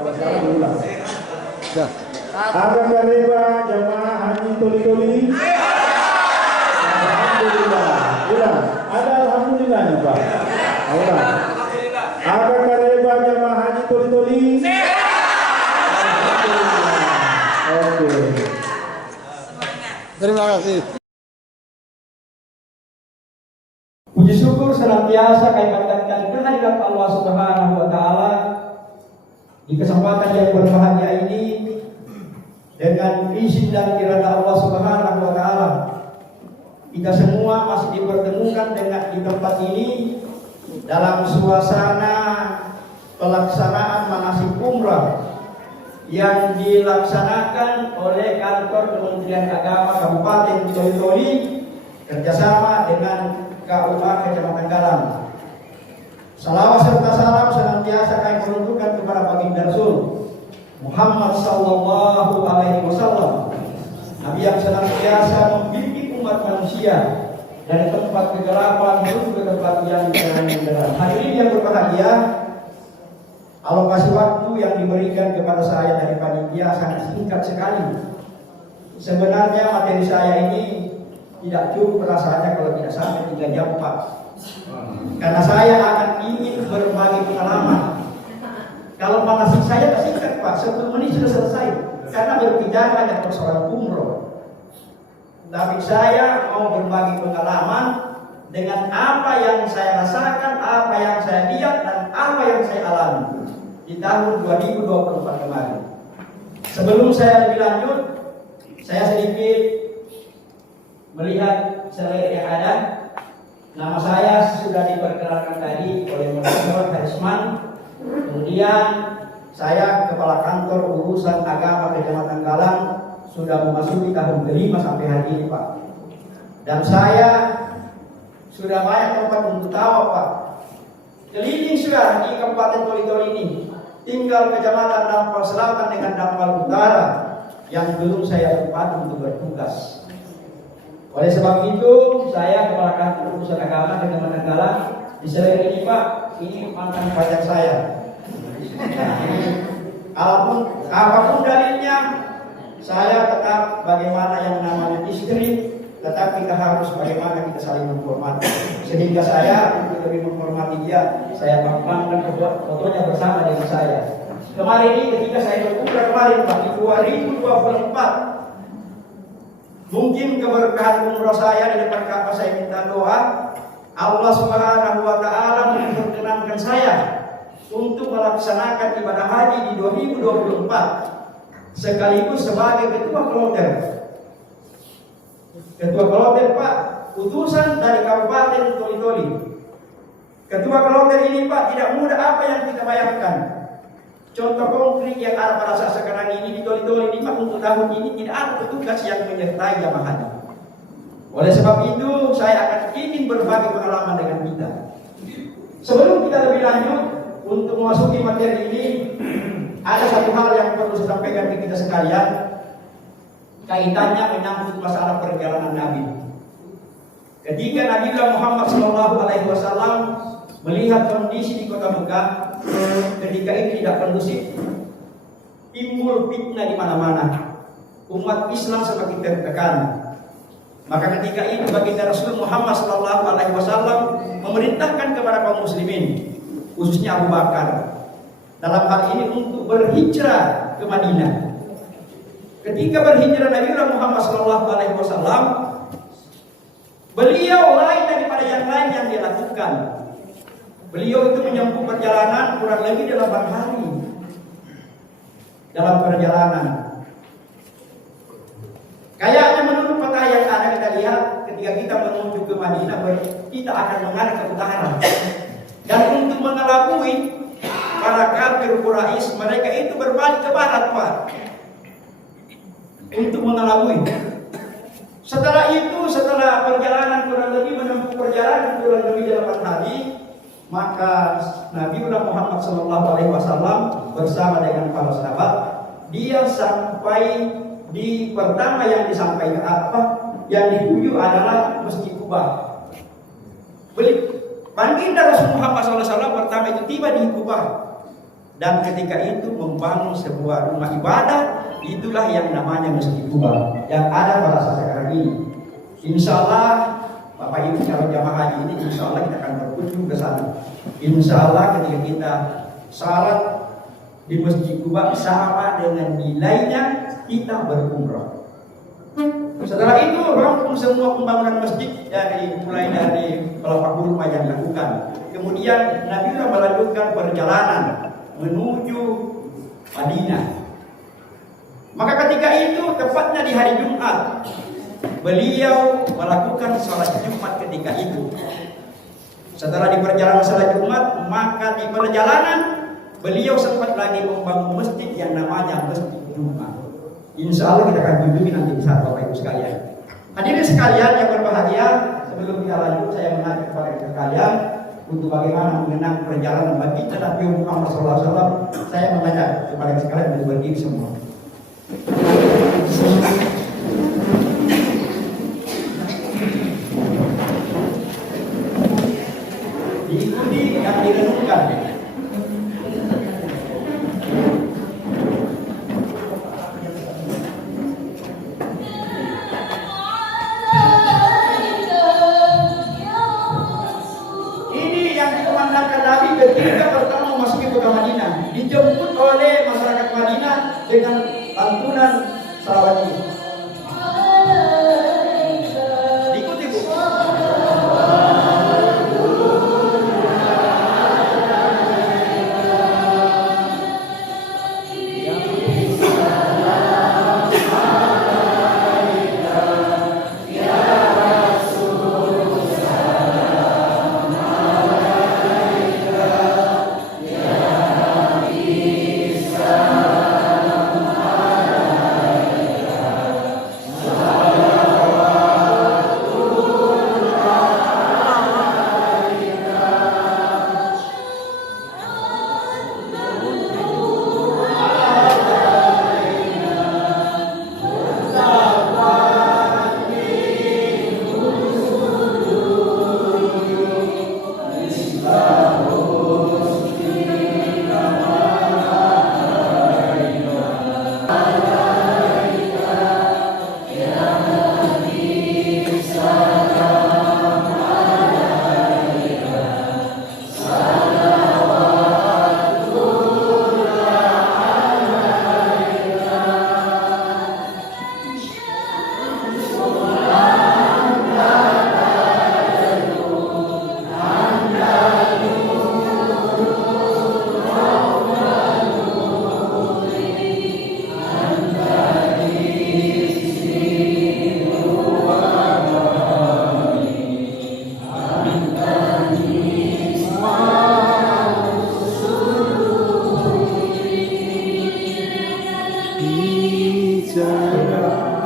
Salah-salah diulang. Ya. Akan kareba jamaah haji toli-toli. Alhamdulillah. Ulang. Ada alhamdulillahnya Pak. Ulang. Akan kareba jamaah haji toli-toli. Oke. Terima kasih. Puji syukur senantiasa kami panjatkan kehadirat Allah Subhanahu wa taala di kesempatan yang berbahagia ini dengan izin dan irada Allah Subhanahu wa taala. Kita semua masih dipertemukan di tempat ini dalam suasana pelaksanaan manasik umrah yang dilaksanakan oleh kantor Kementerian Agama Kabupaten Toli-Toli kerjasama dengan KUA Kecamatan Galang. Salawat serta salam senantiasa kami menunjukkan kepada baginda Rasul Muhammad sallallahu alaihi wasallam, Nabi yang senantiasa membimbing umat manusia dari tempat kegelapan menuju ke tempat yang terang. Hadirin yang berbahagia, alokasi waktu yang diberikan kepada saya dari panitia sangat singkat sekali. Sebenarnya materi saya ini tidak cukup rasanya kalau tidak sampai 3 jam Pak. Karena saya akan ingin berbagi pengalaman. Kalau manasik saya singkat Pak, 10 menit sudah selesai. Karena berbicara hanya persoalan umroh. Tapi saya mau berbagi pengalaman dengan apa yang saya rasakan, apa yang saya lihat, dan apa yang saya alami di tahun 2024 kemarin. Sebelum saya lebih lanjut, saya sedikit melihat slide yang ada. Nama saya sudah diperkenalkan tadi oleh Mas Harisman. Kemudian saya kepala kantor urusan agama Kecamatan Galang, sudah memasuki tahun kelima sampai hari ini Pak. Dan saya sudah banyak tempat untuk tahu Pak. Keliling sudah di Kabupaten Toli-Toli ini. Tinggal Kecamatan Dampal Selatan dengan Dampal Utara yang belum saya tempat untuk bertugas. Oleh sebab itu, saya kepala kantor urusan agama Kecamatan Galang. Di selain ini Pak, ini mantan pacar saya. Apapun dalilnya, saya tetap bagaimana yang namanya istri, tetap kita harus bagaimana kita saling menghormati. Sehingga saya untuk lebih menghormati dia, saya pampangkan fotonya bersama dengan saya. Kemarin ini ketika saya berumrah kemarin Pak, di 2024. Mungkin keberkahan umrah saya di depan Ka'bah, saya minta doa Allah Subhanahu wa taala memperkenankan saya untuk melaksanakan ibadah haji di 2024 sekaligus sebagai ketua kloter. Ketua kloter Pak, utusan dari Kabupaten Toli-Toli. Ketua kloter ini Pak tidak mudah apa yang kita bayangkan. Contoh konkret yang ada pada saat sekarang ini di Toli-Toli ini Pak, untuk tahun ini tidak ada petugas yang menyertai jamaah haji. Oleh sebab itu saya akan ingin berbagi pengalaman dengan kita. Sebelum kita lebih lanjut untuk memasuki materi ini, ada satu hal yang perlu saya sampaikan ke kita sekalian, kaitannya menyangkut masalah perjalanan Nabi. Ketika Nabi Muhammad SAW melihat kondisi di kota Mekah, ketika ini tidak kondusif, timbul fitnah di mana-mana, umat Islam semakin tertekan. Maka ketika itu baginda Rasul Muhammad SAW memerintahkan kepada kaum muslimin, khususnya Abu Bakar, dalam hal ini untuk berhijrah ke Madinah. Ketika berhijrah Nabi Muhammad SAW, beliau lain daripada yang lain yang dia lakukan. Beliau itu menyambung perjalanan kurang lebih 8 hari dalam perjalanan. Kayaknya menurut peta yang ada kita lihat, ketika kita menuju ke Madinah, kita akan mengarah ke utara. Dan untuk mengelabui para kafir Quraisy, mereka itu berbalik ke barat Pak, untuk mengelabui. Setelah itu, setelah perjalanan kurang lebih menempuh perjalanan kurang lebih 8 hari, maka Nabi Muhammad SAW bersama dengan para sahabat, dia sampai di pertama yang disampaikan apa? Yang dituju adalah Masjid Kuba. Baginda Rasul Muhammad SAW pertama itu tiba di Kuba. dan ketika itu membangun sebuah rumah ibadah. Itulah yang namanya Masjid Kuba yang ada pada saat sekarang ini. Insya Allah Bapak Ibu calon jamaah haji ini, insya Allah kita akan berkunjung ke sana. Insya Allah ketika kita salat di Masjid Kuba sama dengan nilainya kita berumrah. Setelah itu rampung semua pembangunan masjid mulai dari berapa kurma yang dilakukan. Kemudian Nabi melanjutkan perjalanan menuju Madinah. Maka ketika itu tepatnya di hari Jumat, beliau melakukan sholat Jumat ketika itu. Setelah di perjalanan sholat Jumat, maka di perjalanan beliau sempat lagi membangun masjid yang namanya Masjid Jumat. Insya Allah kita akan kunjungi nanti di saat Bapak Ibu sekalian. Hadirin sekalian yang berbahagia, sebelum kita lanjut saya mengajak kepada kita sekalian untuk bagaimana mengenang perjalanan baginda Nabi Muhammad SAW. Saya mengajak kepada kita sekalian untuk berdiri semua. Diikuti yang direnungkan. Ini yang dikumandangkan Nabi ketika pertama memasuki kota Madinah, dijemput oleh masyarakat Madinah dengan lantunan salawat ini. Diikuti Bu.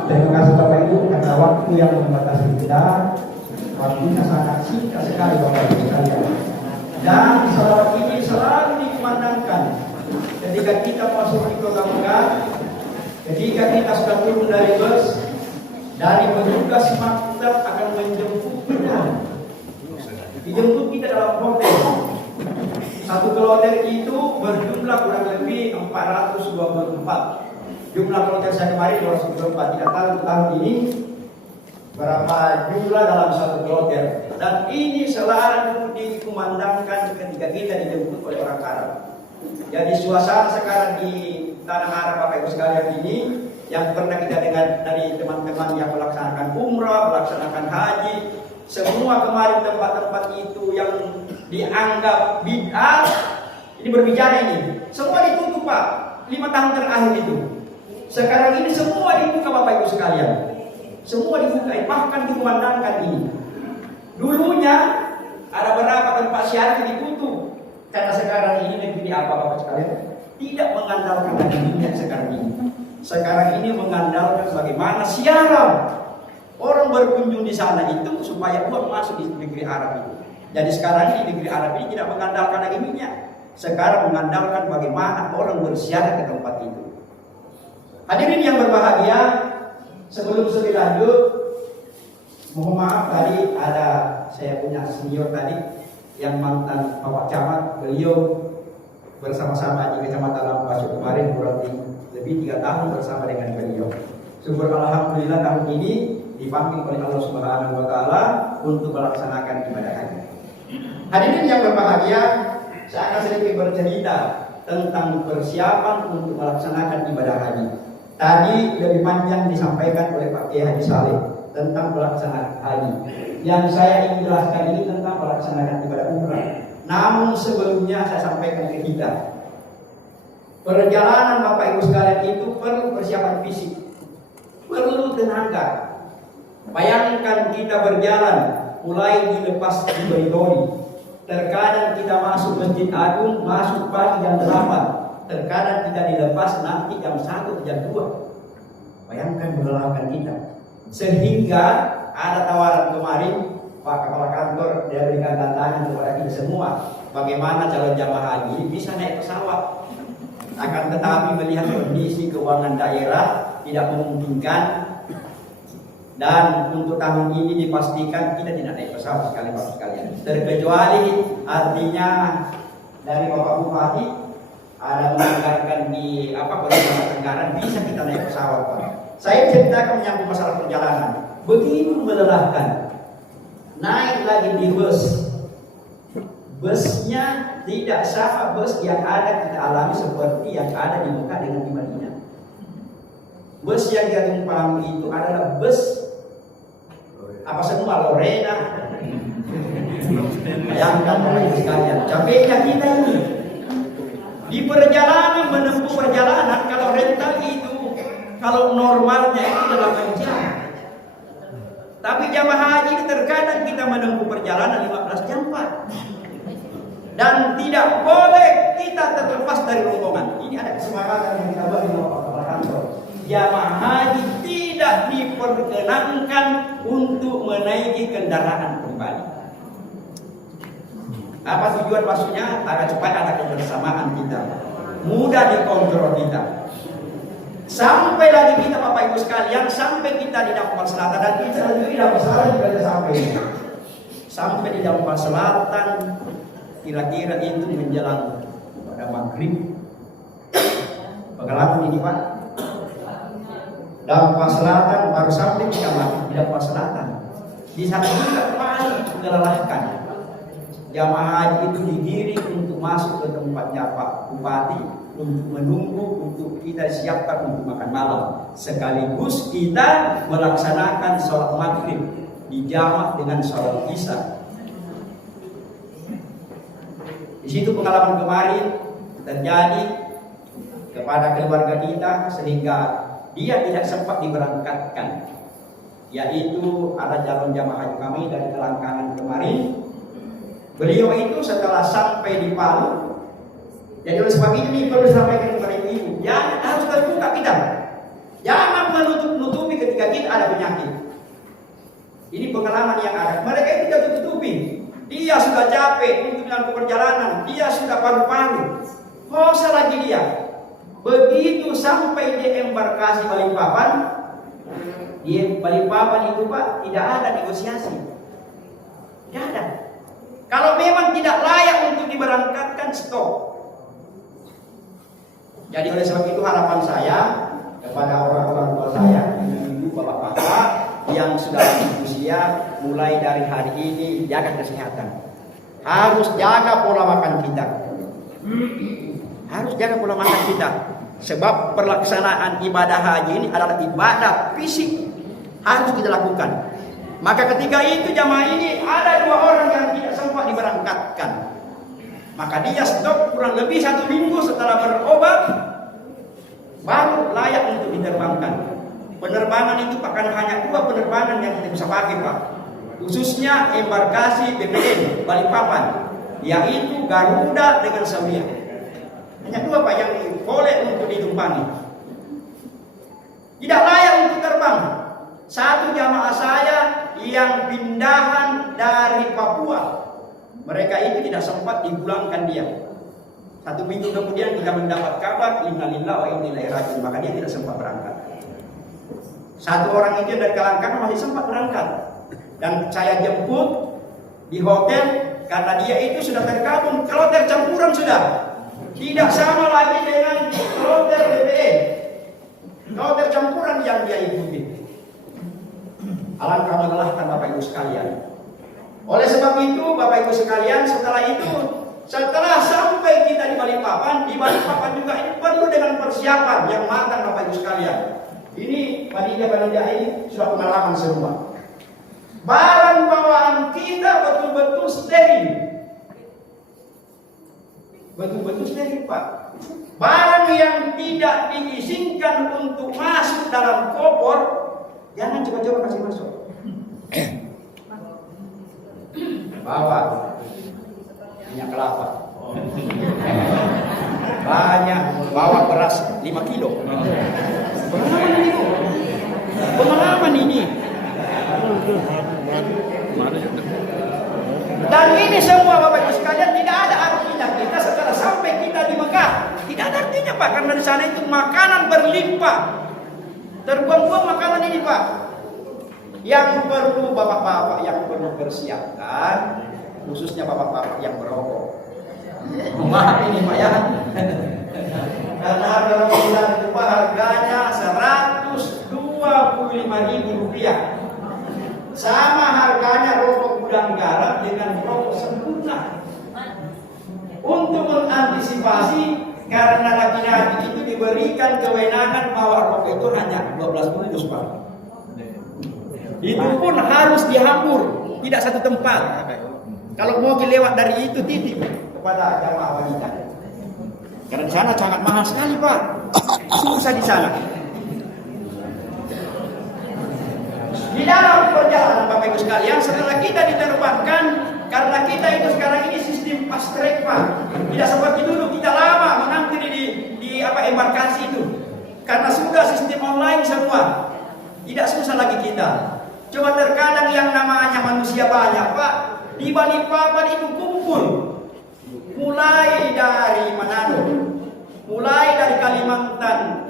Terima kasih Bapak Ibu karena waktu yang membatasi kita, waktunya sangat singkat sekali Bapak Ibu sekalian. Dan salawat ini selalu dikumandangkan ketika kita masuk di kota Mekah, ketika kita sudah turun dari bus, dari petugas maktab akan menjemput kita, dijemput kita dalam hotel. Satu kloter itu berjumlah kurang lebih 424. Jumlah kloter saya kemarin 224, tidak tahu tahun ini berapa jumlah dalam satu kloter. Dan ini selalu dikumandangkan ketika kita dijemput oleh orang Arab. Jadi suasana sekarang di tanah Arab Bapak Ibu sekalian ini, yang pernah kita dengar dari teman-teman yang melaksanakan umrah, melaksanakan haji, semua kemarin tempat-tempat itu yang dianggap bid'ah, ini berbicara ini, semua ditutup Pak, 5 tahun terakhir itu. Sekarang ini semua dibuka Bapak Ibu sekalian. Semua dibuka, bahkan dikumandangkan ini. Dulunya ada beberapa tempat syiar ditutup. Karena sekarang ini negeri apa Bapak sekalian? Tidak mengandalkan lagi minyak sekarang ini. Sekarang ini mengandalkan bagaimana siaran. Orang berkunjung di sana itu supaya uang masuk di negeri Arab itu. Jadi sekarang ini negeri Arab ini tidak mengandalkan lagi minyak. Sekarang mengandalkan bagaimana orang bersiaran ke tempat itu. Hadirin yang berbahagia, sebelum lebih lanjut, mohon maaf tadi ada saya punya senior tadi yang mantan Bapak Camat, beliau bersama-sama di Kecamatan Lampasuk kemarin berarti lebih 3 tahun bersama dengan beliau. Syukur alhamdulillah tahun ini dipanggil oleh Allah Subhanahu wa taala untuk melaksanakan ibadah haji. Hadirin yang berbahagia, saya akan sedikit bercerita tentang persiapan untuk melaksanakan ibadah haji. Tadi lebih panjang disampaikan oleh Pak Kiai Haji Saleh tentang pelaksanaan haji. Yang saya ingin jelaskan ini tentang pelaksanaan ibadah umrah. Namun sebelumnya saya sampaikan ke kita, perjalanan Bapak Ibu sekalian itu perlu persiapan fisik, perlu tenaga. Bayangkan kita berjalan, mulai dilepas di dori-dori. Terkadang kita masuk Masjid Agung, masuk pagi jam 8. Terkadang kita dilepas nanti jam 1, jam 2. Bayangkan melelahkan kita. Sehingga ada tawaran kemarin, Pak Kepala Kantor dia berikan tantangan kepada kita semua, bagaimana calon jamaah haji bisa naik pesawat. Akan tetapi melihat kondisi keuangan daerah tidak memungkinkan, dan untuk tahun ini dipastikan kita tidak naik pesawat sekalian. Terkecuali artinya dari Bapak Bupati ada menganggarkan di Kota Tenggaran bisa kita naik pesawat, Pak. Saya ceritakan menyambung masalah perjalanan. Begitu melelahkan. Naik lagi di bus. Busnya tidak sama bus yang ada kita alami seperti yang ada di Mekah dengan di Madinah. Bus yang kita tumpangi itu adalah bus semua Lorena. Bayangkan sekalian, capeknya kita ini. Di perjalanan menempuh perjalanan, kalau rental itu, kalau normalnya itu 8 jam. Tapi jamaah haji terkadang kita menempuh perjalanan 15 jam, Pak. Dan tidak boleh kita terlepas dari rombongan. Ini ada kesepakatan yang kita buat di Bapak Kantor. Jamaah haji tidak diperkenankan untuk menaiki kendaraan pribadi. Apa tujuan maksudnya? Agar supaya ada kebersamaan kita, mudah dikontrol kita. Sampai lagi kita Bapak Ibu sekalian, sampai kita di Dampar Selatan, dan kita sendiri Dampar Selatan juga sampai di Dampar Selatan, kira-kira itu menjelang pada maghrib. Pengalaman ini, Pak. Dampar Selatan baru sampai kita maghrib di Dampar Selatan. Di sana juga paling melelahkan. Jamaah haji itu digiring untuk masuk ke tempatnya Pak Bupati, untuk menunggu, untuk kita siapkan untuk makan malam. Sekaligus kita melaksanakan sholat maghrib dijamak dengan sholat isya. Di situ pengalaman kemarin terjadi kepada keluarga kita sehingga dia tidak sempat diberangkatkan. Yaitu ada calon jamaah haji kami dari Kelangkangan kemarin. Beliau itu setelah sampai di Palu, jadi oleh sebab ini perlu disampaikan kepada ibu, jangan harus terbuka kita, jangan menutupi ketika kita ada penyakit. Ini pengalaman yang ada. Mereka itu tidak tutupi. Dia sudah capek untuk melakukan perjalanan, dia sudah paru-paru. Kosa lagi dia. Begitu sampai di embarkasi Balikpapan, di Balikpapan itu Pak tidak ada negosiasi, tidak ada. Kalau memang tidak layak untuk diberangkatkan, stop. Jadi oleh sebab itu harapan saya kepada orang-orang tua saya, ibu, bapak-bapak yang sudah berusia, mulai dari hari ini jaga kesehatan. Harus jaga pola makan kita. Harus jaga pola makan kita. Sebab pelaksanaan ibadah haji ini adalah ibadah fisik, harus kita lakukan. Maka ketika itu jamaah ini ada 2 orang yang tidak sempat diberangkatkan, maka dia stop kurang lebih 1 minggu setelah berobat, baru layak untuk diterbangkan. Penerbangan itu bahkan hanya 2 penerbangan yang kita bisa pakai, Pak. Khususnya embarkasi BPN Balikpapan, yaitu Garuda dengan Saudia. Hanya 2 Pak yang boleh untuk ditumpangi. Tidak layak untuk terbang. Satu jamaah saya yang pindahan dari Papua, mereka itu tidak sempat dipulangkan dia. 1 minggu kemudian kita mendapat kabar innalillahi wa inna ilaihi raji'un, maka dia tidak sempat berangkat. 1 orang itu dari Kelangkangan masih sempat berangkat, dan saya jemput di hotel karena dia itu sudah tergabung, kalau tercampuran sudah. Tidak sama lagi dengan kloter BPN, kloter campuran yang dia ikuti. Alangkah melelahkan Bapak Ibu sekalian. Oleh sebab itu Bapak Ibu sekalian, setelah sampai kita di Balikpapan juga ini perlu dengan persiapan yang matang Bapak Ibu sekalian. Ini panitia ini sudah pengalaman semua. Barang bawaan kita betul-betul steril. Betul-betul steril, Pak. Barang yang tidak diizinkan untuk masuk dalam koper, jangan coba-coba kasih masuk. Bawa minyak kelapa. Banyak, bawa beras 5 kilo. Pengalaman ini. Dan ini semua Bapak Ibu sekalian tidak ada artinya kita setelah sampai kita di Mekah. Tidak ada artinya, Pak, karena di sana itu makanan berlimpah. Terbuang-buang makanan ini, Pak. Yang perlu Bapak-bapak yang perlu persiapkan, khususnya Bapak-bapak yang merokok. Maaf ini, Pak, ya. Karena harga rokok itu, Pak, harganya Rp125.000. Sama harganya rokok gudang garam dengan rokok sempurna. Untuk mengantisipasi, karena laki-laki itu diberikan kewenangan bahwa rokok itu hanya 12 bungkus, Pak. Itu pun harus dihambur, tidak satu tempat. Kalau mau lewat dari itu titip kepada jamaah wanita. Karena di sana sangat mahal sekali, Pak. Susah di sana. Di dalam perjalanan Bapak Ibu sekalian, setelah kita diterbangkan, karena kita itu sekarang ini sistem fast track, Pak. Tidak seperti dulu kita lama menanti di embarkasi itu. Karena sudah sistem online semua. Tidak susah lagi kita. Cuma terkadang yang namanya manusia banyak, Pak. Di Balikpapan itu kumpul. Mulai dari Manado, mulai dari Kalimantan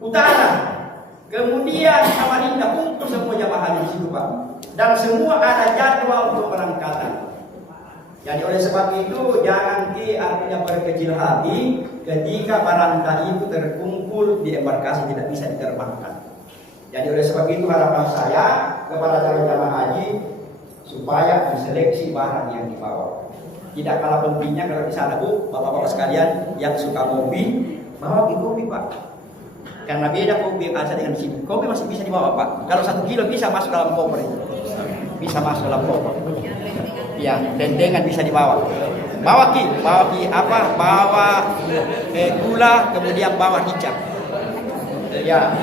Utara, kemudian Samarinda, kumpul semua jamaah di situ, Pak. Dan semua ada jadwal untuk berangkatan. Jadi oleh sebab itu jangan artinya berkecil hati ketika barang itu terkumpul di embarkasi tidak bisa diterbangkan. Jadi oleh sebab itu harapan saya kepada calon jamaah haji supaya diseleksi barang yang dibawa. Tidak kalah pentingnya kalau di sana, Bu, Bapak-bapak sekalian yang suka kopi, bawa kopi, Pak. Karena beda kopi yang asal dengan di sini. Kopi masih bisa dibawa, Pak. Kalau 1 kilo bisa masuk dalam koper itu. Bisa masuk dalam koper. Ya, tendengan bisa dibawa. Bawa gula, kemudian bawa hijab. Ya.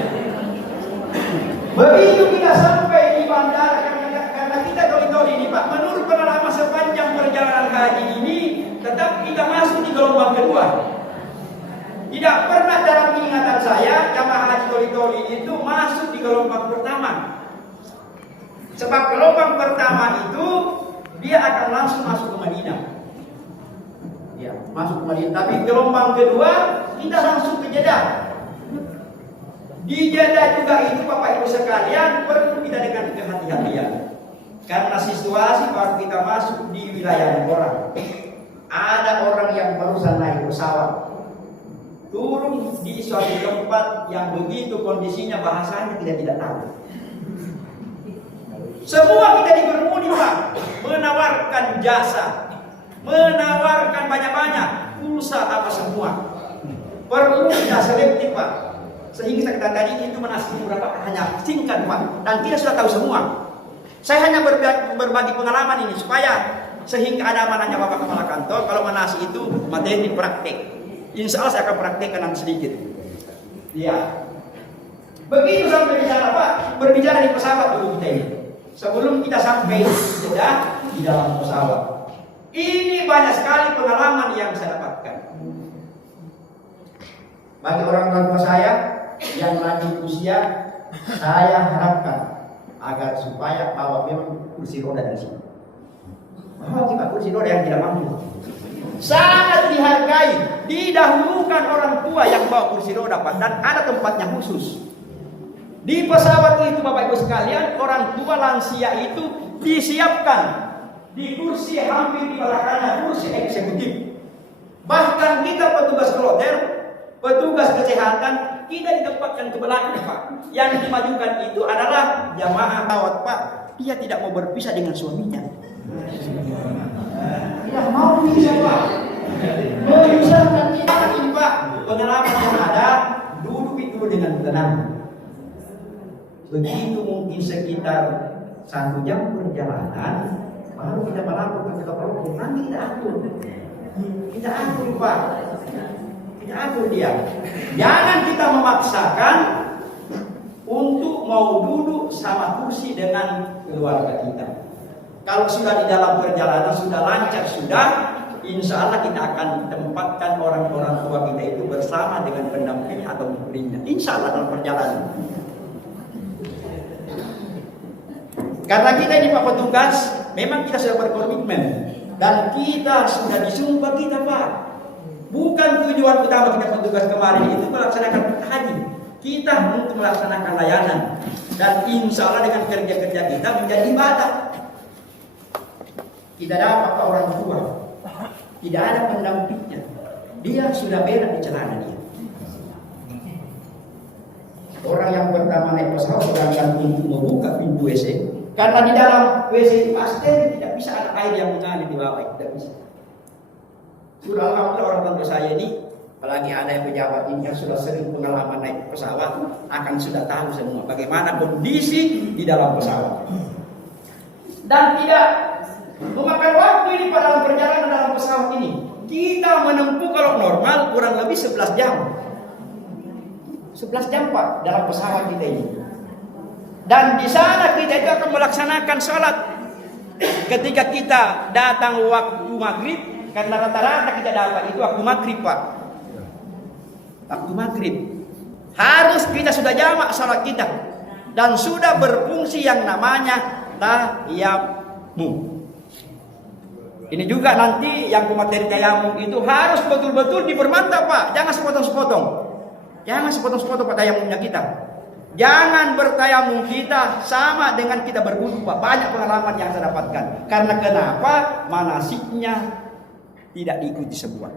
Begitu kita sampai di bandara, karena kita doli-doli ini, Pak. Menurut pengalaman sepanjang perjalanan haji ini, tetap kita masuk di gelombang kedua. Tidak pernah dalam ingatan saya jamaah haji doli-doli itu masuk di gelombang pertama. Sebab gelombang pertama itu dia akan langsung masuk ke Madinah. Ya, masuk ke Madinah. Tapi gelombang kedua kita langsung ke Jeddah. Di Jeddah juga itu Bapak Ibu sekalian perlu kita dengan kehati-hatian. Karena situasi baru kita masuk di wilayah orang. Ada orang yang barusan naik pesawat, turun di suatu tempat yang begitu kondisinya bahasanya tidak tahu. Semua kita dibermudi, Pak, menawarkan jasa, menawarkan banyak-banyak pulsa apa semua. Perlu kita selektif, Pak. Sehingga kita tadi itu menasih berapa hanya singkat, Pak, dan kita sudah tahu semua. Saya hanya berbagi pengalaman ini supaya sehingga ada mananya Bapak Kepala Kantor kalau manasi itu materi praktek. Insya Allah saya akan praktekkan nanti sedikit. Ya. Begitu sampai di sana, Pak, berbicara di pesawat dulu kita ini. Sebelum kita sampai sudah di dalam pesawat. Ini banyak sekali pengalaman yang saya dapatkan. Bagi orang tua saya yang lanjut usia, saya harapkan agar supaya bawa memang kursi roda dari sini. Bawa kita kursi roda yang tidak mampu. Sangat dihargai, didahulukan orang tua yang bawa kursi roda, Pak, dan ada tempatnya khusus. Di pesawat itu Bapak Ibu sekalian, orang tua lansia itu disiapkan di kursi hampir di belakangnya, kursi eksekutif. Bahkan kita petugas kloter, petugas kesehatan, kita ditempatkan ke belakang Pak. Yang dimajukan itu adalah jamaah rawat Pak. Dia tidak mau berpisah dengan suaminya. Tidak mau pisah Pak. Memisahkan kita ini Pak. Pengalaman yang ada, duduk itu dengan tenang. Begitu mungkin sekitar 1 jam perjalanan, baru kita melapor ke ketua kloter. Nanti kita atur. Kita atur Pak. Kita atur dia. Jangan kita memaksakan untuk mau duduk sama kursi dengan keluarga kita. Kalau sudah di dalam perjalanan sudah lancar sudah, insya Allah kita akan tempatkan orang-orang tua kita itu bersama dengan pendamping atau muridnya. Insya Allah dalam perjalanan. Karena kita ini Pak petugas, memang kita sudah berkomitmen dan kita sudah disumpah kita Pak. Bukan tujuan utama kita petugas kemarin itu melaksanakan haji. Kita untuk melaksanakan layanan dan insya Allah dengan kerja-kerja kita menjadi ibadah. Kita dapat ke orang tua, tidak ada pendampingnya. Dia sudah berak di celana dia. Orang yang pertama naik pesawat orang yang pintu membuka pintu WC. Karena di dalam WC itu pasti tidak bisa ada air yang mengalir di bawah, tidak bisa. Sudah alhamdulillah orang tua saya ini, apalagi ada yang pejabat ini yang sudah sering pengalaman naik pesawat, akan sudah tahu semua bagaimana kondisi di dalam pesawat. Dan tidak memakan waktu ini pada dalam perjalanan dalam pesawat ini. Kita menempuh kalau normal kurang lebih 11 jam. 11 jam Pak dalam pesawat kita ini. Dan di sana kita itu akan melaksanakan sholat. Ketika kita datang waktu maghrib, karena rata-rata kita dapat itu waktu maghrib Pak. Waktu maghrib. Harus kita sudah jamak sholat kita. Dan sudah berfungsi yang namanya tayamum. Ini juga nanti yang pemateri tayamum itu harus betul-betul dipermantap Pak. Jangan sepotong-sepotong. Jangan sepotong-sepotong Pak tayamumnya kita. Jangan bertayamum kita sama dengan kita berwudu Pak. Banyak pengalaman yang saya dapatkan. Karena kenapa? Manasiknya tidak diikuti semua.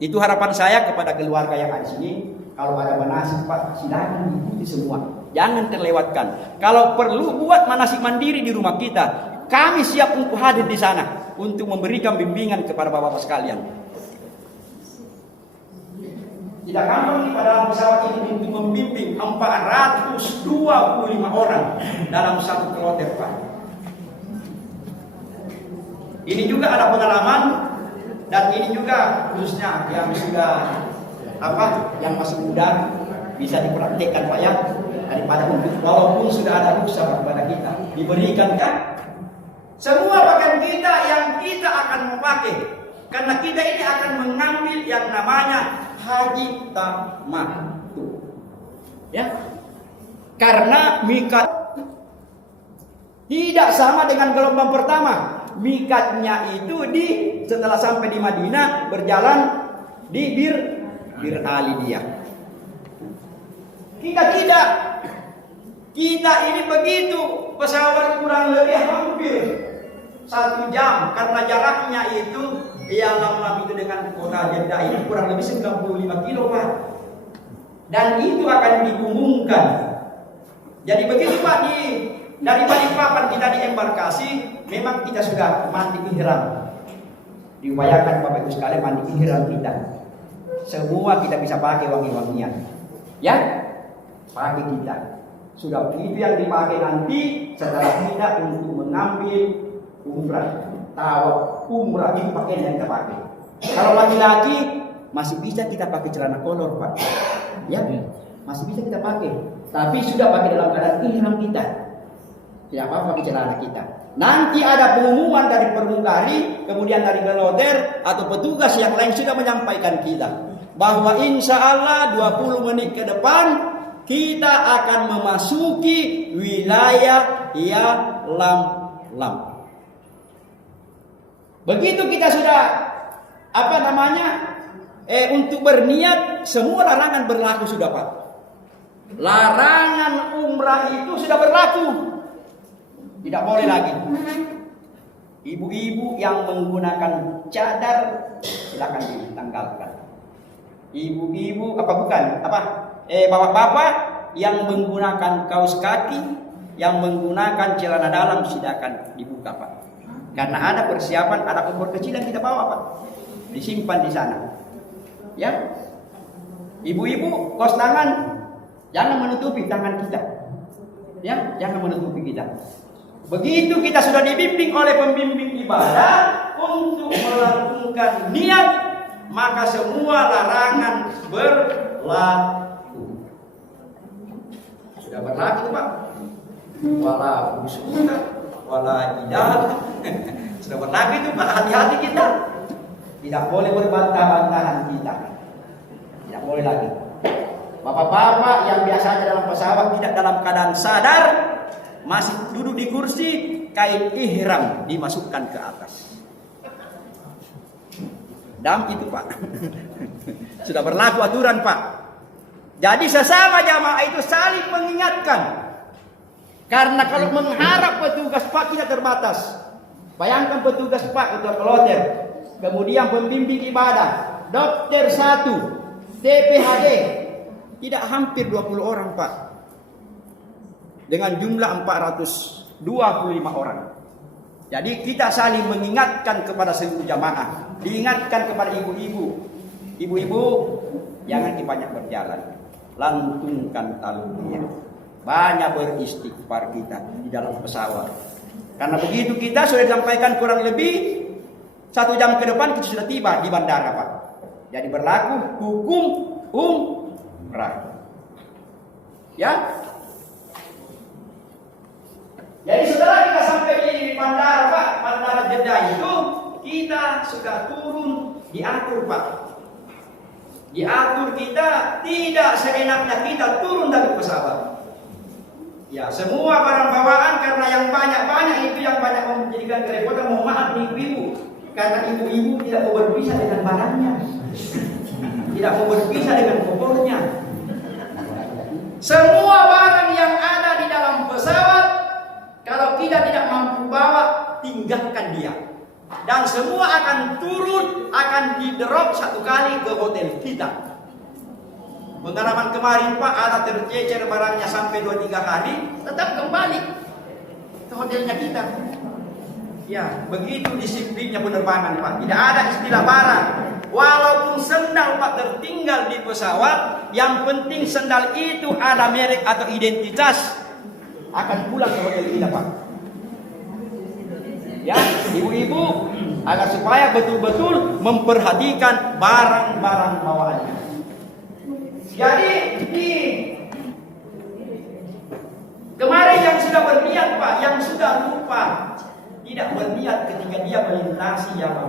Itu harapan saya kepada keluarga yang ada di sini. Kalau ada manasik Pak, silakan diikuti semua. Jangan terlewatkan. Kalau perlu buat manasik mandiri di rumah kita. Kami siap untuk hadir di sana untuk memberikan bimbingan kepada bapak-bapak sekalian. Tidak gampang pada pesawat ini untuk membimbing 425 orang dalam satu kloter Pak. Ini juga ada pengalaman dan ini juga khususnya yang sudah yang masih muda bisa dipraktikkan Pak ya, daripada untuk walaupun sudah ada rukhsah kepada kita diberikan kan semua pakaian kita yang kita akan memakai karena kita ini akan mengambil yang namanya haji tamattu ya, karena mikat tidak sama dengan gelombang pertama. Mikatnya itu setelah sampai di Madinah berjalan di Bir Ali dia. Kita tidak. Kita ini begitu pesawat kurang lebih hampir 1 jam karena jaraknya itu Lam itu dengan kota Jeddah ini kurang lebih 95 kilo Pak. Dan itu akan diumumkan. Jadi begitu Pak dari Balikpapan kita di embarkasi, memang kita sudah mandi ihram. Diupayakan Bapak Ibu sekalian mandi ihram kita. Semua kita bisa pakai wangi-wangian. Ya? Pakai kita. Sudah itu yang dipakai nanti setelah kita untuk mengambil umrah. Tawaf umrah itu pakaian yang kita pakai. Kalau laki-laki masih bisa kita pakai celana kolor Pak. Ya? Masih bisa kita pakai. Tapi sudah pakai dalam keadaan ihram kita. Tidak apa-apa pakai celana kita. Nanti ada pengumuman dari permukari, kemudian dari geloter atau petugas yang lain sudah menyampaikan kita bahwa insya Allah 20 menit ke depan kita akan memasuki wilayah Lam. Begitu kita sudah untuk berniat, semua larangan berlaku sudah Pak. Larangan umrah itu sudah berlaku. Tidak boleh lagi. Ibu-ibu yang menggunakan cadar silakan ditanggalkan. Ibu-ibu bapak-bapak yang menggunakan kaos kaki, yang menggunakan celana dalam silakan dibuka, Pak. Karena ada persiapan, ada kompor kecil yang kita bawa, Pak. Disimpan di sana. Ya. Ibu-ibu kaos tangan jangan menutupi tangan kita. Ya, jangan menutupi kita. Begitu kita sudah dibimbing oleh pembimbing ibadah untuk melakukan niat, maka semua larangan berlaku. Sudah berlaku, Pak. Wala usuka, wala idah. Sudah berlaku itu, Pak. Hati-hati kita. Tidak boleh berbantah-bantahan kita. Tidak boleh lagi. Bapak-bapak yang biasanya dalam pesawat tidak dalam keadaan sadar, masih duduk di kursi, kain ihram dimasukkan ke atas. Dam itu, Pak. Sudah berlaku aturan, Pak. Jadi sesama jamaah itu saling mengingatkan. Karena kalau mengharap petugas Pak tidak terbatas. Bayangkan petugas Pak, ketua kloter, kemudian pembimbing ibadah, dokter 1, TPHD, tidak hampir 20 orang, Pak. Dengan jumlah 425 orang. Jadi kita saling mengingatkan kepada seluruh jamaah, diingatkan kepada ibu-ibu. Ibu-ibu, jangan banyak berjalan. Lantunkan talbiyah. Banyak beristighfar kita di dalam pesawat. Karena begitu kita sudah disampaikan kurang lebih 1 jam ke depan kita sudah tiba di bandara, Pak. Jadi berlaku hukum umrah. Ya. Jadi setelah kita sampai di bandara, Pak, bandara Jeddah itu kita sudah turun, diatur, Pak. Diatur kita tidak seenaknya kita turun dari pesawat. Ya, semua barang bawaan karena yang banyak-banyak itu yang banyak menjadikan kerepotan. Mohon maaf nih ibu-ibu, karena ibu-ibu tidak mau berpisah dengan barangnya, tidak mau berpisah dengan kopornya. Semua barang yang ada di dalam pesawat, kalau kita tidak mampu bawa, tinggalkan dia. Dan semua akan turun, akan di-drop 1 kali ke hotel kita. Pengalaman kemarin, Pak, ada tercecer barangnya sampai 2-3 hari, tetap kembali ke hotelnya kita. Ya, begitu disiplinnya penerbangan, Pak. Tidak ada istilah barang. Walaupun sendal, Pak, tertinggal di pesawat, yang penting sendal itu ada merek atau identitas, akan pulang ke hotel kita, Pak. Ya, ibu-ibu, agar supaya betul-betul memperhatikan barang-barang bawaannya. Jadi kemarin yang sudah berniat, Pak, yang sudah lupa, tidak berniat ketika dia melintasi Yaman,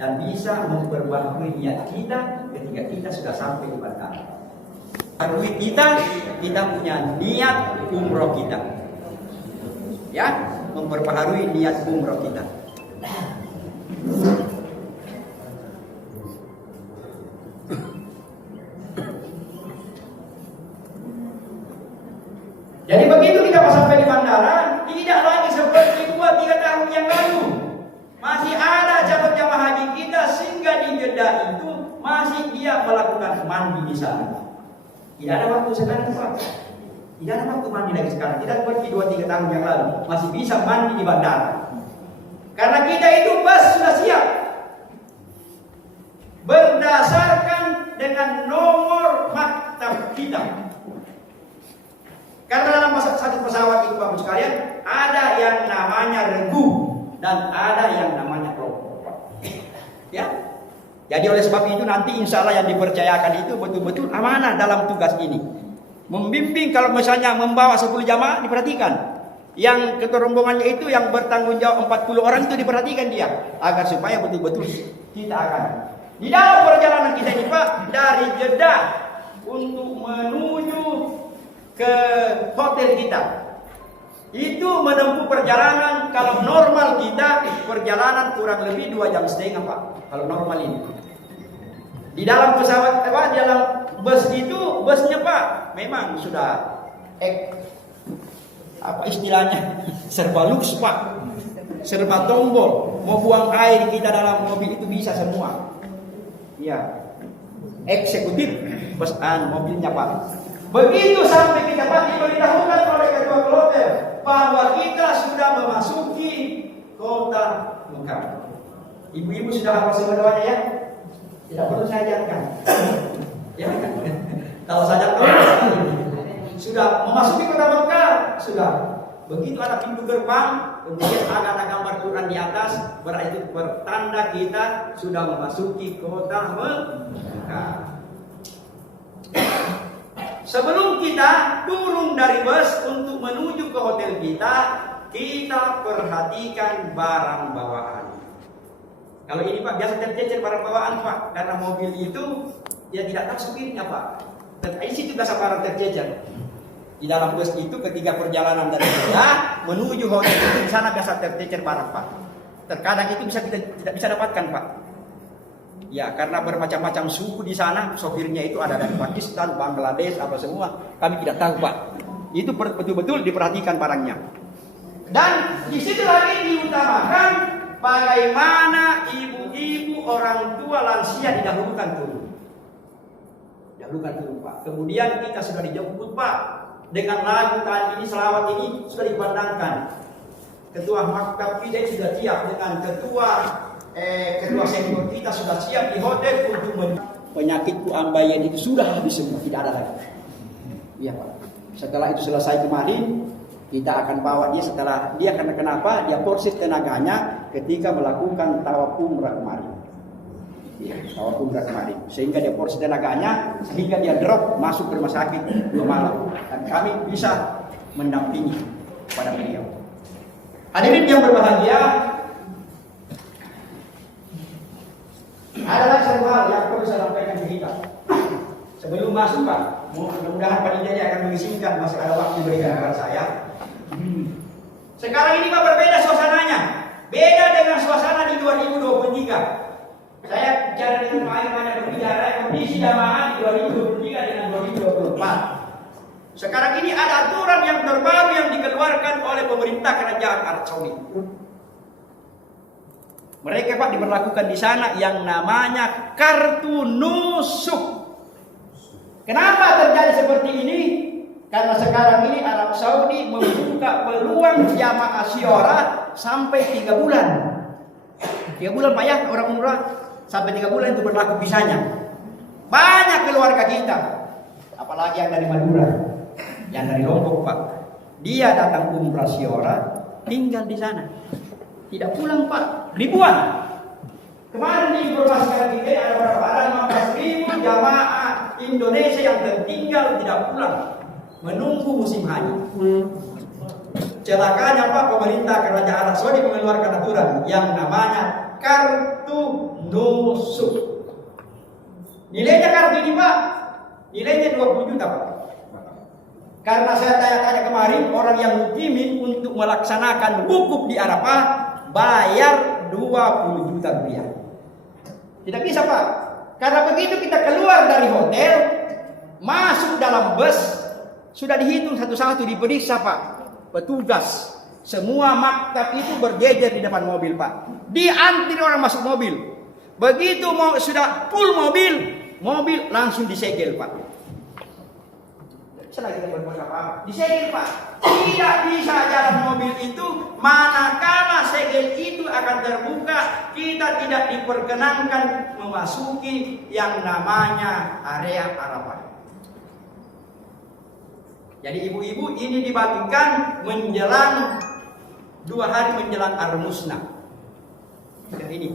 dan bisa memperbaharui niat kita ketika kita sudah sampai di bandara. Harui kita punya niat umroh kita. Ya, memperbaharui niat umroh kita. Jadi begitu kita sampai di bandara, tidak lagi seperti 2-3 tahun yang lalu. Masih ada jamaah haji kita sehingga di Jeddah itu masih dia melakukan mandi di sana. Tidak ada waktu sekarang, Pak. Tidak ada waktu mandi lagi sekarang. Tidak seperti 2-3 tahun yang lalu. Masih bisa mandi di bandara. Karena kita itu bus sudah siap. Berdasarkan dengan nomor maktab kita. Karena dalam satu pesawat itu, Bapak sekalian, ada yang namanya regu dan ada yang namanya kelompok. Ya. Jadi oleh sebab itu nanti insya Allah yang dipercayakan itu betul-betul amanah dalam tugas ini. Membimbing kalau misalnya membawa 10 jamaah diperhatikan. Yang ketua rombongannya itu yang bertanggung jawab 40 orang itu diperhatikan dia. Agar supaya betul-betul kita akan. Di dalam perjalanan kita ini, Pak, dari Jeddah untuk menuju ke hotel kita itu menempuh perjalanan, kalau normal kita perjalanan kurang lebih 2,5 jam, Pak, kalau normal ini. Di dalam pesawat, di dalam bus itu, busnya, Pak, memang sudah apa istilahnya, serba lux Pak, serba tombol. Mau buang air kita dalam mobil itu bisa semua. Ya, eksekutif pesan mobilnya Pak. Begitu sampai kita Pak diberitahukan oleh ketua kloter bahwa kita sudah memasuki kota Mekah. Ibu-ibu sudah hafal semua doanya ya? Tidak perlu saya ajarkan. Ya kan? Kalau saya tahu sudah memasuki kota Mekah, sudah. Begitu ada pintu gerbang, kemudian ada gambar Quran di atas, berarti bertanda kita sudah memasuki kota Mekah. Sebelum kita turun dari bus untuk menuju ke hotel kita perhatikan barang bawaan. Kalau ini Pak biasa tercecer barang bawaan Pak, karena mobil itu dia tidak tahu supirnya Pak. Di situ biasa barang tercecer. Di dalam bus itu ketika perjalanan dari kita menuju hotel itu di sana biasa tercecer barang Pak. Terkadang itu kita tidak bisa dapatkan Pak. Ya, karena bermacam-macam suku di sana, sopirnya itu ada dari Pakistan, Bangladesh, apa semua. Kami tidak tahu Pak. Itu betul-betul diperhatikan barangnya. Dan di situ lagi diutamakan bagaimana ibu-ibu, orang tua, lansia didahulukan turun. Dahulukan turun Pak. Kemudian kita sudah dijemput Pak. Dengan lagu tadi ini, selawat ini sudah dipandangkan. Ketua maktab kita sudah siap dengan ketua senior kita sudah siap di hotel untuk penyakitku ambayan itu sudah habis semua, tidak ada lagi. Iya Pak. Setelah itu selesai kemarin, kita akan bawa dia setelah dia karena kenapa? Dia proses tenaganya ketika melakukan tawaf umrah kemarin. Ya, tawaf umrah kemarin. Sehingga dia proses tenaganya sehingga dia drop masuk ke rumah sakit 2 malam. Dan kami bisa mendampingi pada beliau. Hadirin yang berbahagia, ada lagi satu hal yang perlu saya sampaikan ke kita. Sebelum masuk Pak, mudah-mudahan panitia akan mengizinkan, masih ada waktu berikan kepada saya. Sekarang ini Pak berbeda suasananya. Beda dengan suasana di 2023. Saya bicara dengan Pak banyak berbicara kondisi jamaah di 2023 dengan 2024. Sekarang ini ada aturan yang terbaru yang dikeluarkan oleh pemerintah kerajaan Arab Saudi. Mereka Pak diberlakukan di sana yang namanya kartu nusuk. Kenapa terjadi seperti ini? Karena sekarang ini Arab Saudi membuka peluang jamaah syiarah sampai 3 bulan. 3 bulan Pak ya, orang umrah sampai 3 bulan itu berlaku visanya. Banyak keluarga kita, apalagi yang dari Madura, yang dari Lombok Pak. Dia datang umrah syiarah, tinggal di sana. Tidak pulang Pak, ribuan. Kemarin diinformasikan kita ada berapa? Ada 15.000 jamaah Indonesia yang tertinggal tidak pulang, menunggu musim haji. Celakanya Pak, pemerintah kerajaan Arab Saudi mengeluarkan aturan yang namanya kartu nusuk. Nilainya kartu ini Pak, nilainya 20 juta Pak. Karena saya tanya-tanya kemarin, orang yang mukimin untuk melaksanakan wukuf di Arafah bayar 20 juta rupiah. Tidak bisa Pak. Karena begitu kita keluar dari hotel, masuk dalam bus, sudah dihitung satu-satu, diperiksa Pak. Petugas. Semua maktab itu berjejer di depan mobil Pak. Diantri orang masuk mobil. Begitu sudah full mobil langsung disegel Pak. Setelah kita berbuat apa-apa, disegel Pak. Tidak bisa jalan mobil itu, manakala segel itu akan terbuka, kita tidak diperkenankan memasuki yang namanya area Arafah. Jadi ibu-ibu ini dibagikan menjelang 2 hari menjelang Ar-Musnah. Ini.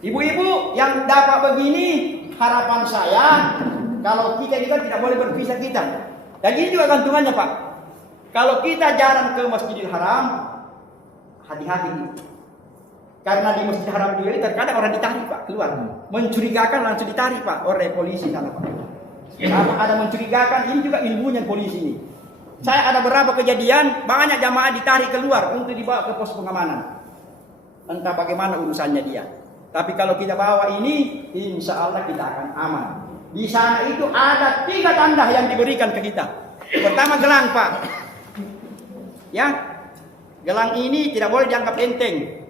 Ibu-ibu yang dapat begini, harapan saya kalau kita kan tidak boleh berpisah kita. Dan ini juga gantungannya Pak. Kalau kita jalan ke Masjidil Haram, hati-hati. Karena di Masjidil Haram juga ini terkadang orang ditarik Pak, keluar. Mencurigakan langsung ditarik Pak oleh polisi sana Pak. Sama ada mencurigakan, ini juga ilmunya polisi ini. Saya ada beberapa kejadian, banyak jamaah ditarik keluar untuk dibawa ke pos pengamanan. Entah bagaimana urusannya dia. Tapi kalau kita bawa ini, insya Allah kita akan aman. Di sana itu ada 3 tanda yang diberikan ke kita. Pertama gelang Pak. Ya, gelang ini tidak boleh dianggap enteng.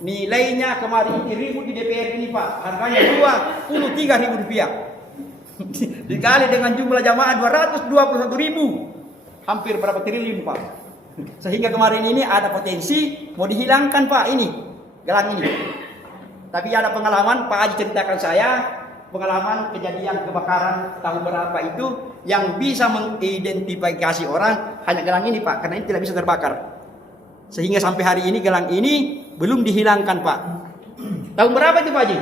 Nilainya kemarin ini ribu di DPR ini Pak, harganya 23.000 rupiah. Dikali dengan jumlah jamaah 221.000, hampir berapa triliun Pak. Sehingga kemarin ini ada potensi mau dihilangkan Pak ini, gelang ini. Tapi ada pengalaman, Pak Haji ceritakan saya, pengalaman kejadian kebakaran tahun berapa itu yang bisa mengidentifikasi orang hanya gelang ini Pak, karena ini tidak bisa terbakar. Sehingga sampai hari ini gelang ini belum dihilangkan Pak. Tahun berapa itu Pak Haji?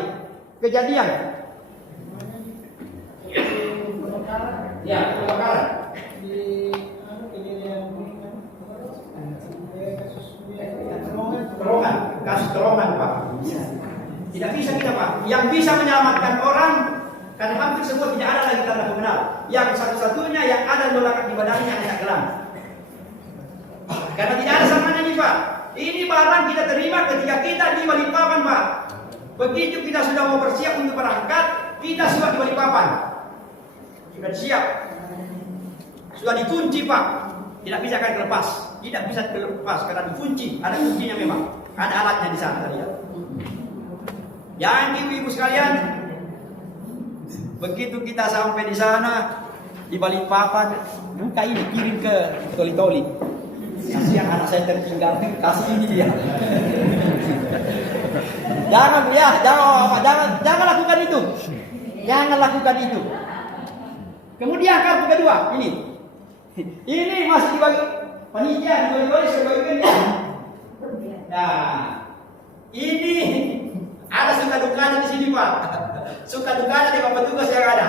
Kejadian? Ya, kebakaran. Terowongan, kasus terowongan Pak. Tidak bisa kita Pak. Yang bisa menyelamatkan orang, karena hampir semua tidak ada lagi tanda pengenal. Yang satu-satunya yang ada lolakan di badannya hanya gelang. Karena tidak ada samanya nih Pak. Ini barang kita terima ketika kita di Balikpapan Pak. Begitu kita sudah mau bersiap untuk berangkat, kita sudah di Balikpapan. Sudah siap. Sudah dikunci Pak. Tidak bisa kan terlepas. Tidak bisa terlepas karena dikunci. Ada kuncinya memang. Ada alatnya di sana lihat. Yang ibu-ibu sekalian, begitu kita sampai di sana di Balikpapan, buka ini kirim ke Toli-Toli. Kasihan anak saya tertinggal, kasih ini dia. Jangan lakukan itu. Jangan lakukan itu. Kemudian kartu kedua, ini masih dibagi panitia, dibagi sebagian. Nah, ini ada suka dukanya di sini Pak. Suka dukanya dengan petugas yang ada.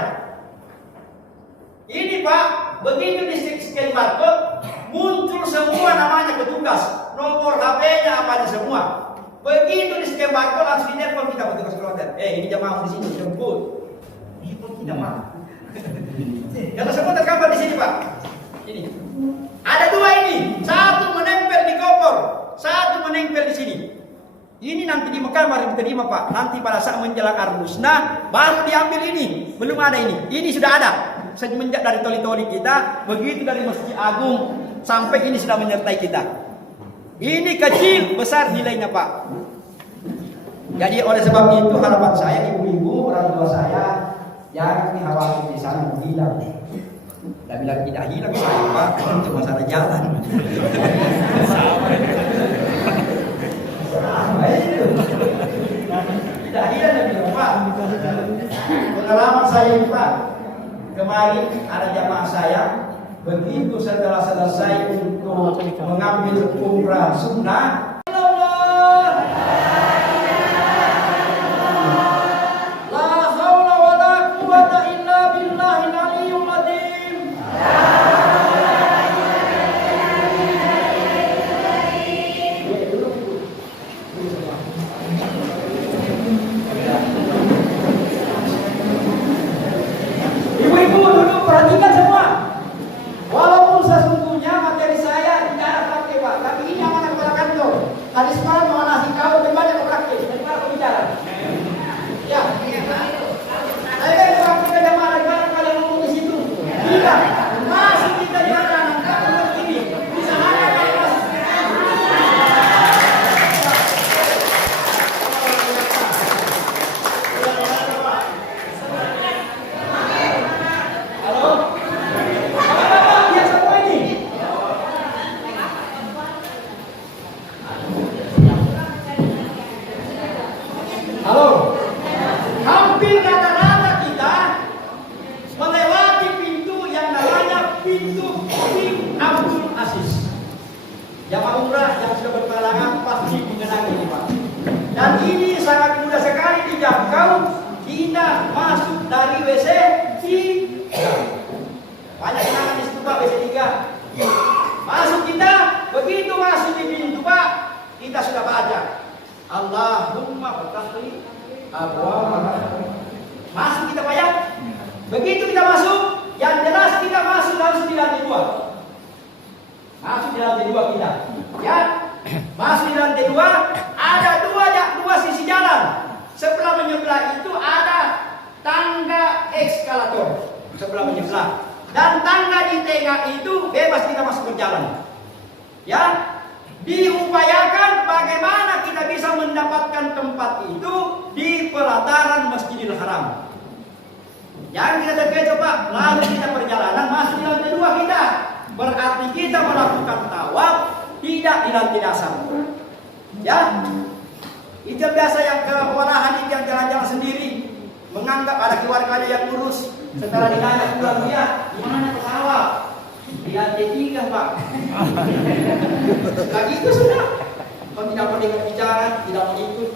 Ini Pak, begitu di scan barcode, muncul semua namanya petugas, nomor HP-nya apa semua. Begitu di scan barcode langsung ditelepon kita petugas kloter. Ini jamaah di sini jemput. Itu tidak Pak. Yang semua tergambar di sini Pak. Ini ada dua ini, satu menempel di koper, satu menempel di sini. Ini nanti di Mekah baru diterima Pak. Nanti pada saat menjelang Arbusna baru diambil ini. Belum ada ini. Ini sudah ada. Semenjak dari Toli-Toli kita, begitu dari Masjid Agung sampai ini sudah menyertai kita. Ini kecil, besar nilainya Pak. Jadi oleh sebab itu harapan saya ibu-ibu, orang tua saya, jangan khawatir di sana hilang. Dan bilang tidak hilang saya Pak, itu masalah jalan. Tidak hilang dan bilang Pak. Pengalaman saya Pak. Kemarin ada jamaah saya, begitu setelah selesai untuk mengambil umrah sunnah, la haula wala quwwata illa billahil aliyyil azim. Perhatikan semua. Walaupun sesungguhnya materi saya tidak ada praktek Pak, tapi ini amanah kepada kantor. Tadi semalam mau nasi kau dan banyak praktek daripada pembicara. Ya. Saya kan praktek aja marah barang kalian ngomong di situ. Tidak. Masih kita di mana anak ini bisa ada masih. Halo, hampir rata-rata kita melewati pintu yang namanya pintu King Abdul Aziz. Jamaah umrah yang sudah berpengalaman pasti mengenali ini Pak. Dan ini sangat mudah sekali dijangkau. Kita masuk dari WC 3. Banyak kenangan di situ Pak, WC 3. Masuk kita, begitu masuk di pintu Pak, kita sudah baca Allahumma fatahli abwaaba. Masuk kita Pak ya. Begitu kita masuk, yang jelas kita masuk langsung di lantai 2. Masuk di lantai 2 kita. Ya. Masuk di lantai 2, ada dua sisi jalan. Sebelah menyebelah itu ada tangga eskalator. Sebelah menyebelah. Dan tangga di tengah itu bebas kita masuk berjalan. Ya, diupayakan bagaimana kita bisa mendapatkan tempat itu di pelataran Masjidil Haram. Jangan kita terkecoh Pak, lalu kita perjalanan masuk di lantai 2 kita. Berarti kita melakukan tawaf tidak di lantai dasar. Ya, itu biasa yang kewalahan itu yang jalan-jalan sendiri, menganggap ada keluarganya yang ngurus. Setelah ditanya pulang dia, di mana ke sawah? Di lantai 3 Pak. Lagi itu sudah. Kalau tidak mau dengar bicara, tidak mau ikut.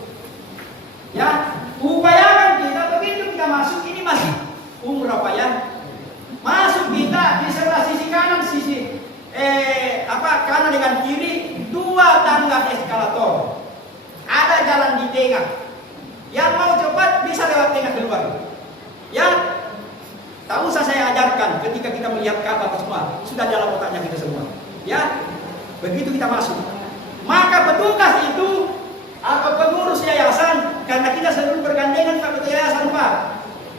Ya, upayakan kita begitu kita masuk ini masih umrah Pak ya. Masuk kita di sebelah sisi kanan kanan dengan kiri 2 tangga eskalator. Ada jalan di tengah. Yang mau cepat bisa lewat tengah keluar. Ya, tak usah saya ajarkan ketika kita melihat Ka'bah semua sudah dalam otaknya kita semua. Ya, begitu kita masuk. Maka petugas itu atau pengurus yayasan, karena kita selalu bergandengan Pak ketua yayasan Pak.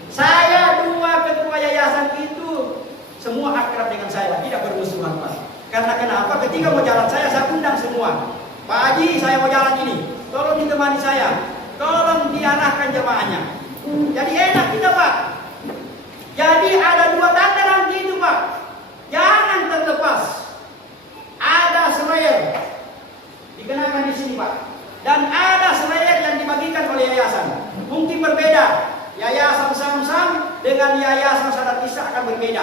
Saya 2 ketua yayasan itu semua akrab dengan saya, tidak bermusuhan Pak. Karena kenapa? Ketika mau jalan saya undang semua. Pak Haji, saya mau jalan ini, tolong ditemani saya, tolong diarahkan jemaahnya. Jadi enak kita Pak. Jadi ada 2 tanda nanti itu Pak. Jangan terlepas. Ada slayer dikenakan di sini Pak. Dan ada slayer yang dibagikan oleh yayasan. Mungkin berbeda. Yayasan Sam-Sam dengan yayasan Sadat Isa akan berbeda.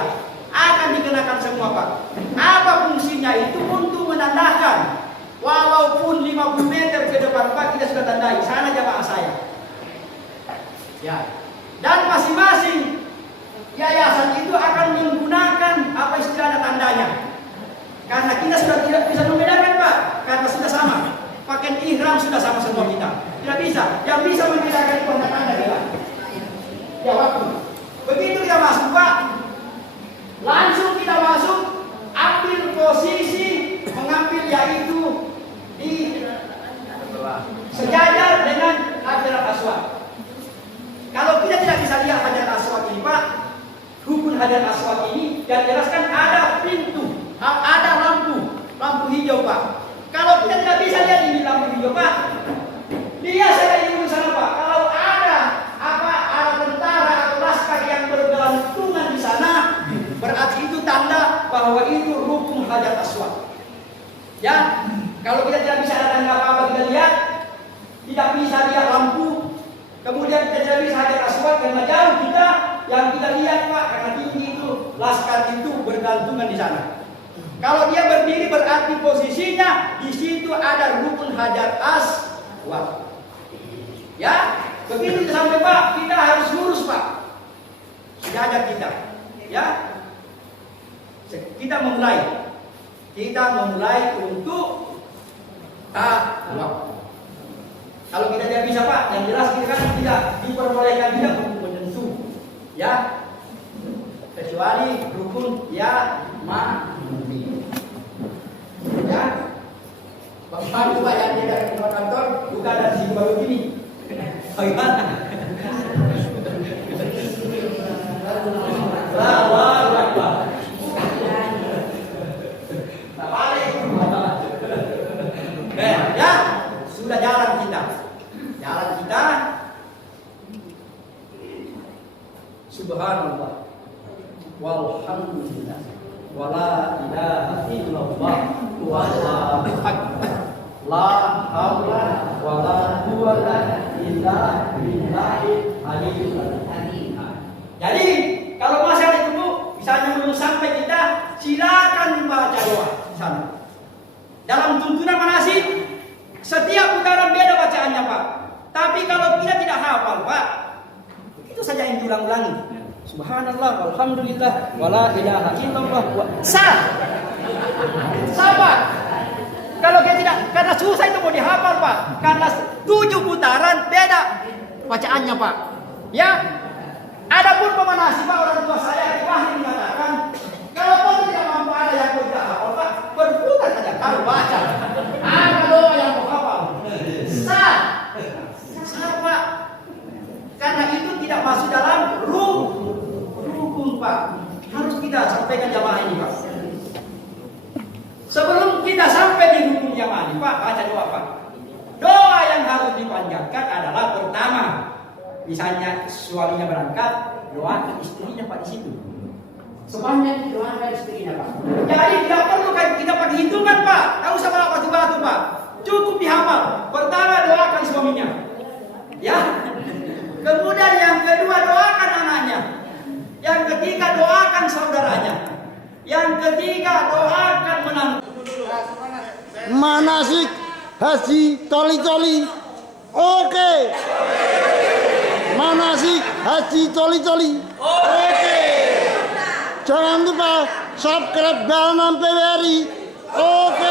Akan dikenakan semua Pak. Apa fungsinya itu? Untuk menandakan. Walaupun 50 meter ke depan Pak, kita sudah tandai. Sana jamaah saya. Ya. Dan masing-masing yayasan itu akan menggunakan apa istilahnya tandanya. Karena kita sudah tidak bisa membedakan Pak. Karena sudah sama. Pakaian ihram sudah sama semua kita. Tidak bisa. Yang bisa membedakan itu tanda kita. Ya waktu. Begitu kita masuk Pak, langsung kita masuk, ambil posisi mengambil yaitu di sejajar dengan Hajar Aswad. Kalau kita tidak bisa lihat Hajar Aswad ini Pak, rukun Hajar Aswad ini dan jelaskan ada pintu, ada lampu hijau Pak. Kalau kita tidak bisa lihat ini lampu hijau Pak, dia saya ingin sana Pak. Kalau ada tentara atau laskar yang bergelantungan di sana, berarti itu tanda bahwa itu rukun Hajar Aswad. Ya, kalau kita tidak bisa ada tanda apa-apa kita lihat, tidak bisa lihat lampu, kemudian kita tidak bisa Hajar Aswad karena jauh kita, yang kita lihat Pak karena tinggi itu laskar itu bergantungan di sana. Kalau dia berdiri berarti posisinya di situ ada rukun Hajar Aswad. Ya, begitu kita sampai Pak, kita harus lurus Pak. Sejajar kita. Ya, kita memulai untuk tawaf. Kalau kita tidak bisa Pak, yang jelas kita kan tidak diperbolehkan tidak untuk menyentuh. Ya, kecuali rukun ya ma'mumi. Ya, Bapak itu Pak yang tidak di kantor, bukan dari sini baru ini. Bagaimana? Allahu Akbar. Ya, sudah jalan kita. Subhanallah. Walhamdulillah. Wala ilaha illallah. Wallahu akbar. La haula wala quwwata illa billahil aliyyil azim. Jadi, kalau masih ada itu misalnya belum sampai kita, silakan membaca doa di sana. Dalam tuntunan manasik, setiap putaran beda bacaannya Pak. Tapi kalau kita tidak hafal Pak, itu saja yang diulang-ulangi. Subhanallah, alhamdulillah, wala ilaha illallah. Sah Pak. Kalau kita tidak, karena susah itu mau dihafal Pak. Karena 7 putaran beda bacaannya Pak. Ya. Adapun pemanasi Pak, orang tua saya di Wahid mengatakan, kalau kau tidak mampu ada yang kau tidak hafal Pak, berputar saja kalau baca. Ada doa yang kau hafal. Sah Pak. Karena itu tidak masuk dalam rukun Pak. Harus kita sampaikan jamaah ini Pak. Sebelum kita sampai di rukun jamaah, Pak, baca doa, Pak. Doa yang harus dipanjatkan adalah pertama, misalnya suaminya berangkat, doakan istrinya, Pak, di situ. Sebanyak doakan istrinya, Pak. Jadi tidak perlu kita pakai hitungan, Pak. Tidak usah bawa batu-batu, Pak. Cukup dihafal. Pertama doakan suaminya. Ya. Kemudian yang kedua doakan anaknya. Yang ketiga doakan saudaranya. Yang ketiga doakan menantu. Manasik haji coli-coli. Oke. Manasik haji coli-coli. Oke. Jangan lupa subscribe dan PWRI. Oke.